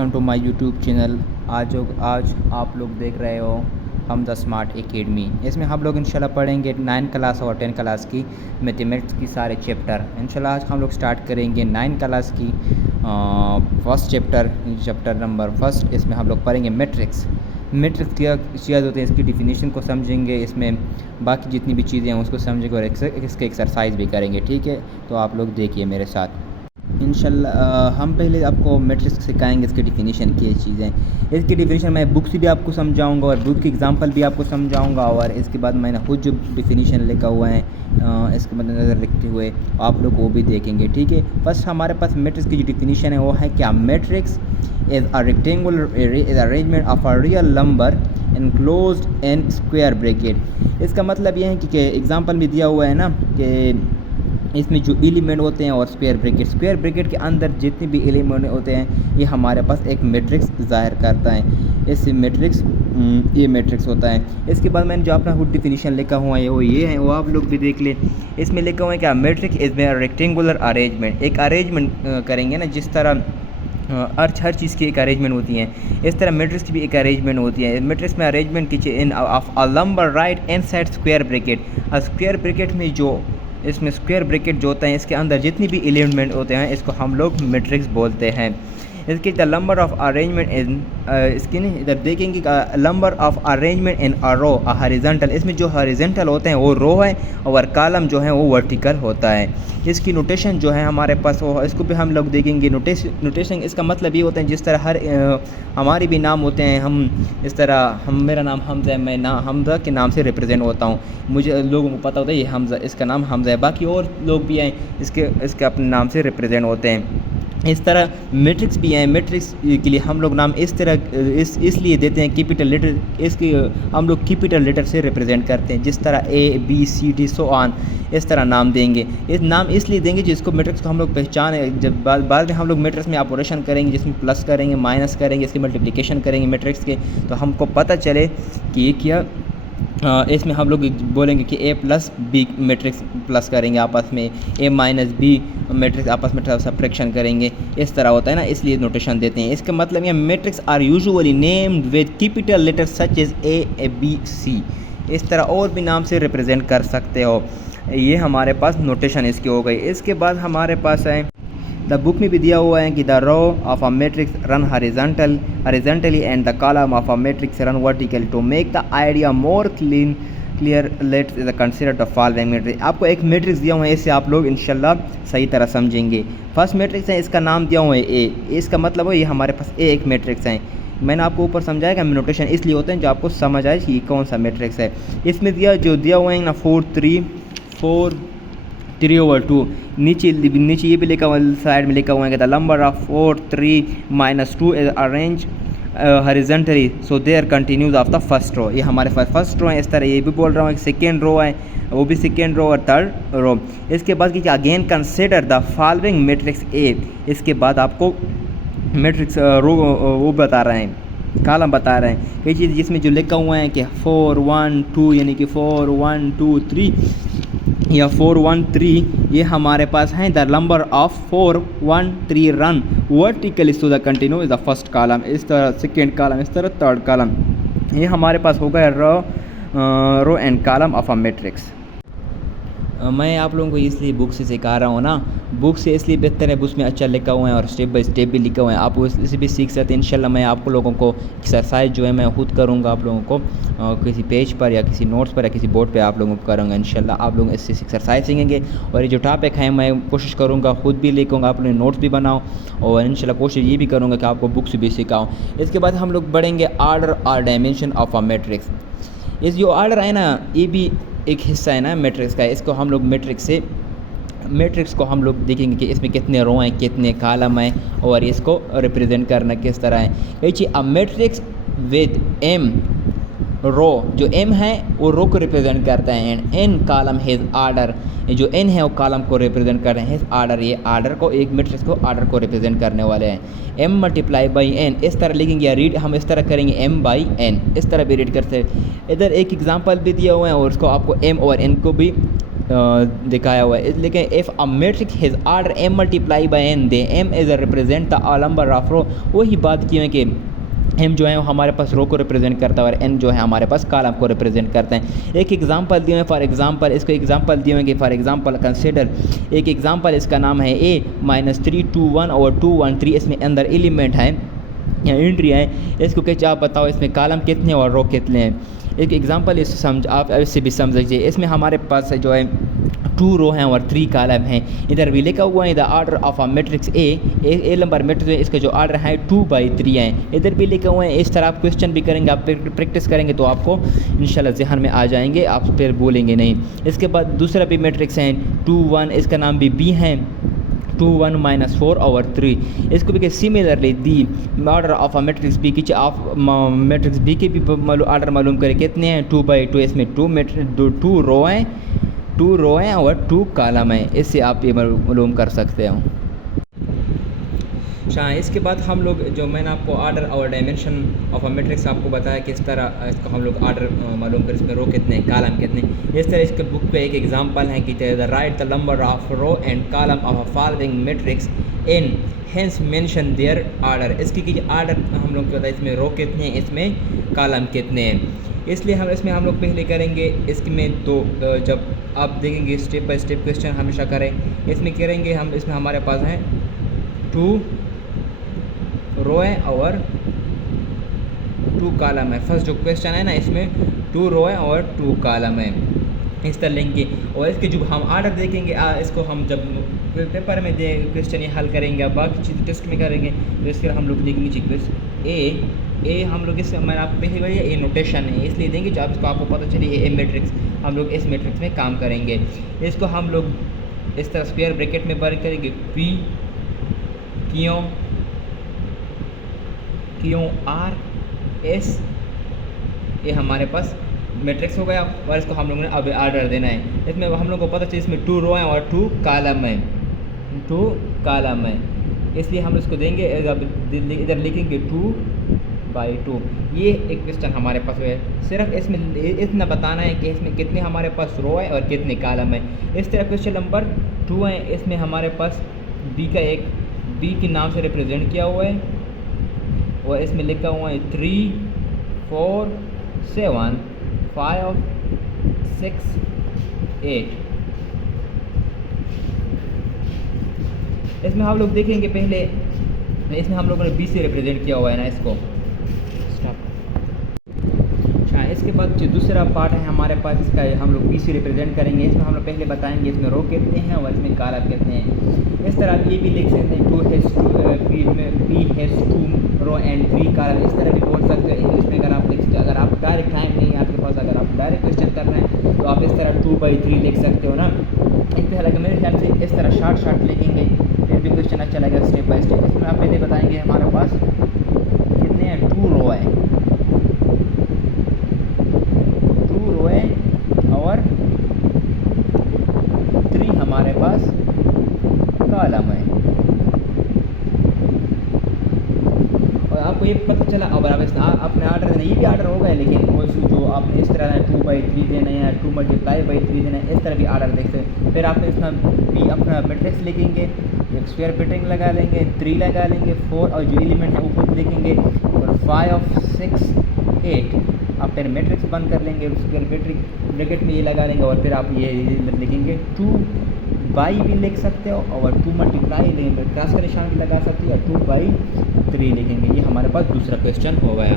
Welcome to my YouTube channel. आज आप लोग देख रहे हो हमजा स्मार्ट एकेडमी। इसमें हम लोग इंशाल्लाह पढ़ेंगे 9 क्लास और 10 क्लास की मैथमेटिक्स की सारे चैप्टर। इंशाल्लाह आज हम लोग स्टार्ट करेंगे 9 क्लास की फर्स्ट चैप्टर नंबर फर्स्ट। इसमें हम लोग पढ़ेंगे मैट्रिक्स क्या चीज़ होते हैं, इसकी डिफिनीशन को समझेंगे, इसमें बाकी जितनी भी चीज़ें हैं उसको समझेंगे और इसके एक्सरसाइज भी करेंगे। ठीक है, तो आप लोग देखिए मेरे साथ। इंशाल्लाह हम पहले आपको मैट्रिक्स सिखाएंगे, इसकी डिफिनीशन की चीज़ें। इसकी डिफिनीशन मैं बुक से भी आपको समझाऊंगा और बुक की एग्जांपल भी आपको समझाऊंगा, और इसके बाद मैंने खुद जो डिफिनीशन लिखा हुआ है इसके मद्देनज़र रखते हुए आप लोग वो भी देखेंगे। ठीक है, फर्स्ट हमारे पास मैट्रिक्स की जो डिफिनीशन है वो है क्या, matrix is a rectangular arrangement of a real number enclosed in square bracket. इसका मतलब ये है कि एग्जांपल में दिया हुआ है ना कि इसमें जो एलिमेंट होते हैं और स्क्वायर ब्रैकेट के अंदर जितने भी एलिमेंट होते हैं ये हमारे पास एक मैट्रिक्स ज़ाहिर करता है। इससे मैट्रिक्स ये मैट्रिक्स होता है। इसके बाद मैंने जो अपना खुद डिफिनीशन लिखा हुआ है वो ये है, वो आप लोग भी देख लें। इसमें लिखा हुआ है क्या, matrix is a rectangular arrangement. एक अरेंजमेंट करेंगे ना, जिस तरह हर चीज़ की एक अरेंजमेंट होती है, इस तरह मैट्रिक्स की भी एक अरेंजमेंट होती है। मैट्रिक्स में अरेंजमेंट की in of a number right inside square bracket. Square bracket में जो इसमें स्क्वायर ब्रैकेट जो होता है इसके अंदर जितनी भी एलिमेंट होते हैं इसको हम लोग मैट्रिक्स बोलते हैं। इसके the number of arrangement in इसकी नहीं इधर देखेंगे number of arrangement in a row a horizontal. इसमें जो हॉरिजॉन्टल होते हैं वो रो है और कॉलम जो है वो वर्टिकल होता है। इसकी नोटेशन जो है हमारे पास वो इसको भी हम लोग देखेंगे। नोटेशन इसका मतलब ये होता है जिस तरह हमारे भी नाम होते हैं, हम इस तरह मेरा नाम हमजा है, मैं हमजा के नाम से रिप्रेजेंट होता हूँ, मुझे लोगों को पता होता है ये हमजा, इसका नाम हमजा है। बाकी और लोग भी हैं इसके अपने नाम से रिप्रेजेंट होते हैं। इस तरह मैट्रिक्स भी हैं। मैट्रिक्स के लिए हम लोग नाम इस तरह इसलिए देते हैं कैपिटल लेटर, इसके हम लोग कैपिटल लेटर से रिप्रेजेंट करते हैं, जिस तरह ABCD सो ऑन इस तरह नाम देंगे। इस नाम इसलिए देंगे जिसको मैट्रिक्स को हम लोग पहचान है। जब बाद में हम लोग मैट्रिक्स में ऑपरेशन करेंगे जिसमें प्लस करेंगे माइनस करेंगे, इसकी मल्टीप्लिकेशन करेंगे मैट्रिक्स के, तो हमको पता चले कि ये क्या इसमें हम लोग बोलेंगे कि A plus B matrix plus करेंगे आपस में, A माइनस B मैट्रिक्स आपस में सब्ट्रैक्शन करेंगे। इस तरह होता है ना, इसलिए नोटेशन देते हैं। इसका मतलब ये matrix are usually named with capital letter such as ABC। इस तरह और भी नाम से रिप्रेजेंट कर सकते हो। ये हमारे पास नोटेशन इसकी हो गई। इसके बाद हमारे पास है द बुक में भी दिया हुआ है कि the row of a matrix run horizontally and the column of a matrix run vertical. To make the idea more clear let's consider the following matrix. आपको एक मैट्रिक्स दिया हुआ है, इससे आप लोग इंशाल्लाह सही तरह समझेंगे। फर्स्ट मैट्रिक्स है, इसका नाम दिया हुआ है A। इसका मतलब है ये हमारे पास A एक मैट्रिक्स है। मैंने आपको ऊपर समझाया कि नोटेशन इसलिए होते हैं जो आपको समझ आए कि कौन सा मैट्रिक्स है। इसमें दिया हुआ है ना 4/3/2। नीचे ये भी लिखा हुआ है, साइड में लिखा हुआ है कि the number of 4 3 - 2 is arrange horizontally so there continues of the first row. ये हमारे पास फर्स्ट रो है। इस तरह ये भी बोल रहा हूँ, सेकेंड रो है, वो भी सेकेंड रो और थर्ड रो। इसके बाद कि again consider the following matrix A। इसके बाद आपको मैट्रिक्स रो वो बता रहे हैं, कॉलम बता रहे हैं कई चीज़, जिसमें जो लिखा हुआ है कि 4 1 2 यानी कि 4 1 2 3 या 4 1 3 ये हमारे पास हैं। The number of 4 1 3 run vertically so the continue is the first column. इस तरह सेकेंड कॉलम, इस तरह थर्ड कॉलम। ये हमारे पास होगा row and column of a matrix. मैं आप लोगों को इसलिए बुक से सिखा रहा हूँ ना, बुक से इसलिए बेहतर है, बुक में अच्छा लिखा हुआ है और स्टेप बाय स्टेप भी लिखा हुआ है, आप इससे भी सीख सकते हैं। इंशाल्लाह मैं आप लोगों को एक्सरसाइज जो है मैं खुद करूँगा, आप लोगों को किसी पेज पर या किसी नोट्स पर या किसी बोर्ड पे आप लोगों को करूँगा। इंशाल्लाह आप लोग इससे एक्सरसाइज सीखेंगे और ये जो टॉपिक है मैं कोशिश करूँगा खुद भी लिखूँगा, आप लोग नोट्स भी बनाओ और इंशाल्लाह कोशिश ये भी करूँगा कि आपको बुक से भी सिखाऊँ। इसके बाद हम लोग बढ़ेंगे ऑर्डर और डायमेंशन ऑफ अ मैट्रिक्स। इस जो ऑर्डर है ना, ये भी एक हिस्सा है ना मैट्रिक्स का। इसको हम लोग मैट्रिक्स को हम लोग देखेंगे कि इसमें कितने रो हैं, कितने कॉलम हैं और इसको रिप्रेजेंट करना किस तरह है। देखिए अ मैट्रिक्स विद M रो, जो M है वो रो को रिप्रेजेंट करता है and N column his order, जो N है वो कॉलम को रिप्रेजेंट कर रहे हैं हिज ऑर्डर। ये ऑर्डर को, एक मैट्रिक्स को ऑर्डर को रिप्रेजेंट करने वाले हैं। M × N इस तरह लिखेंगे या रीड हम इस तरह करेंगे M/N, इस तरह भी रीड करते हैं। इधर एक एग्जांपल भी दिया हुआ है और उसको आपको M और N को भी दिखाया हुआ है। लेकिन if a matrix has order m multiply by n the m is a represent the all number of row. वही बात की है कि m जो है वो हमारे पास रो को रिप्रेजेंट करता है और n जो है हमारे पास कॉलम को रिप्रेजेंट करते हैं। एक एग्जांपल दिए हैं, फॉर एग्जांपल इसको एग्जांपल दिए हैं कि फॉर एग्जांपल कंसिडर, एक एग्जांपल इसका नाम है a -3 2 1 और 2 1 3। इसमें अंदर एलिमेंट है या एंट्री है। इसको कैसे आप बताओ इसमें कॉलम कितने और रो कितने हैं। एक एग्जांपल इसे समझ आप ऐसे भी समझ लीजिए। इसमें हमारे पास जो है 2 रो हैं और 3 कॉलम हैं। इधर भी लिखा हुआ है the order of a matrix A number matrix है, इसका जो ऑर्डर है 2/3 है। इधर भी लिखा हुआ है। इस तरह आप क्वेश्चन भी करेंगे, आप प्रैक्टिस करेंगे तो आपको इंशाल्लाह ज़हन में आ जाएंगे, आप फिर बोलेंगे नहीं। इसके बाद दूसरा भी मैट्रिक्स है 2 1, इसका नाम भी बी है 2 1 -4 और 3। इसको भी similarly the order of a matrix B की आप मैट्रिक्स बी के भी ऑर्डर मालूम करें कितने हैं 2/2। इसमें 2 रो हैं और 2 कॉलम हैं। इससे आप ये मालूम कर सकते हो। अच्छा, इसके बाद हम लोग जो मैंने आपको ऑर्डर और डायमेंशन ऑफ अ मैट्रिक्स आपको बताया किस तरह इसको हम लोग ऑर्डर मालूम करें, इसमें रो कितने हैं कॉलम कितने। इस तरह इसके बुक पे एक एग्जांपल है कि the right the number of row and column of a following matrix in hence mention their order. इसकी कीजिए ऑर्डर हम लोग बताए, इसमें रो कितने हैं, इसमें कॉलम कितने हैं। इसलिए हम लोग पहले करेंगे इसमें तो जब आप देखेंगे स्टेप बाय स्टेप क्वेश्चन हमेशा करें। इसमें करेंगे हम, इसमें हमारे पास हैं 2 रो है और 2 कॉलम है। फर्स्ट जो क्वेश्चन है ना इसमें 2 रो है और 2 कॉलम है। इस तरह लेंगे और इसके जो हम ऑर्डर देखेंगे इसको हम जब पेपर में दे क्वेश्चन ये हल करेंगे, अब बाकी चीज़ टेस्ट में करेंगे तो इसके हम लोग देखेंगे सीक्वेंस ए हम लोग इस मैंने आपको पहले बताया ए नोटेशन है इसलिए देंगे जब इसको आपको पता चले ए मैट्रिक्स, हम लोग इस मैट्रिक्स में काम करेंगे। इसको हम लोग इस तरह स्क्वायर ब्रैकेट में बंद करेंगे पी क्यों आर एस, ये हमारे पास मैट्रिक्स हो गया और इसको हम लोगों ने अब ऑर्डर देना है। इसमें हम लोग को पता चले इसमें 2 रो हैं और 2 कॉलम है, 2 कॉलम है, इसलिए हम इसको देंगे इधर लिखेंगे 2/2। ये एक क्वेश्चन हमारे पास है। सिर्फ इसमें इतना बताना है कि इसमें कितने हमारे पास रो है और कितने कॉलम है। इस तरह क्वेश्चन नंबर 2 है, इसमें हमारे पास बी के नाम से रिप्रेजेंट किया हुआ है और इसमें लिखा हुआ है 3 4 7 5 6 8। इसमें हम लोग देखेंगे पहले, इसमें हम लोगों ने बी से रिप्रेजेंट किया हुआ है ना इसको। अच्छा, इसके बाद जो दूसरा पार्ट है हमारे पास, इसका हम लोग बी से रिप्रेजेंट करेंगे। इसमें हम लोग पहले बताएंगे इसमें रो कितने हैं और इसमें कॉलम कितने हैं। इस तरह आप ये भी लिख सकते हैं 2 हैज़ 2 रो एंड 3 कॉलम। इस तरह भी बोल सकते हैं इंग्लिश में। अगर आप डायरेक्ट टाइम नहीं है आपके पास, अगर आप डायरेक्ट क्वेश्चन कर रहे हैं तो आप इस तरह 2/3 लिख सकते हो ना। इस तरह मेरे ख्याल से इस तरह शॉर्ट लिखेंगे फिर भी क्वेश्चन अच्छा लगेगा स्टेप बाय स्टेप। इसमें आप पहले बताएंगे हमारे पास कितने हैं 2 रो है, 2 रो है और 3 हमारे पास कॉलम है। और आपको ये पता चला अब आप अपने ऑर्डर देना, ये भी ऑर्डर होगा लेकिन वो जो आपने इस तरह 2/3 देना है या 2 × 3 देना है, इस तरह भी ऑर्डर देखते हैं। फिर आपने इसमें भी अपना मैट्रिक्स लिखेंगे, एक स्क्वायर ब्रैकेट लगा लेंगे, 3 लगा लेंगे, 4 और जो एलिमेंट है वो खुद लिखेंगे और 5 6 8 आप फिर मैट्रिक्स बंद कर लेंगे, स्क्वायर ब्रैकेट में ये लगा लेंगे और फिर आप ये लिखेंगे 2/, भी लिख सकते हो और 2 × क्रॉस का निशान भी लगा सकते हो और 2/3 लिखेंगे। ये हमारे पास दूसरा क्वेश्चन हो गया।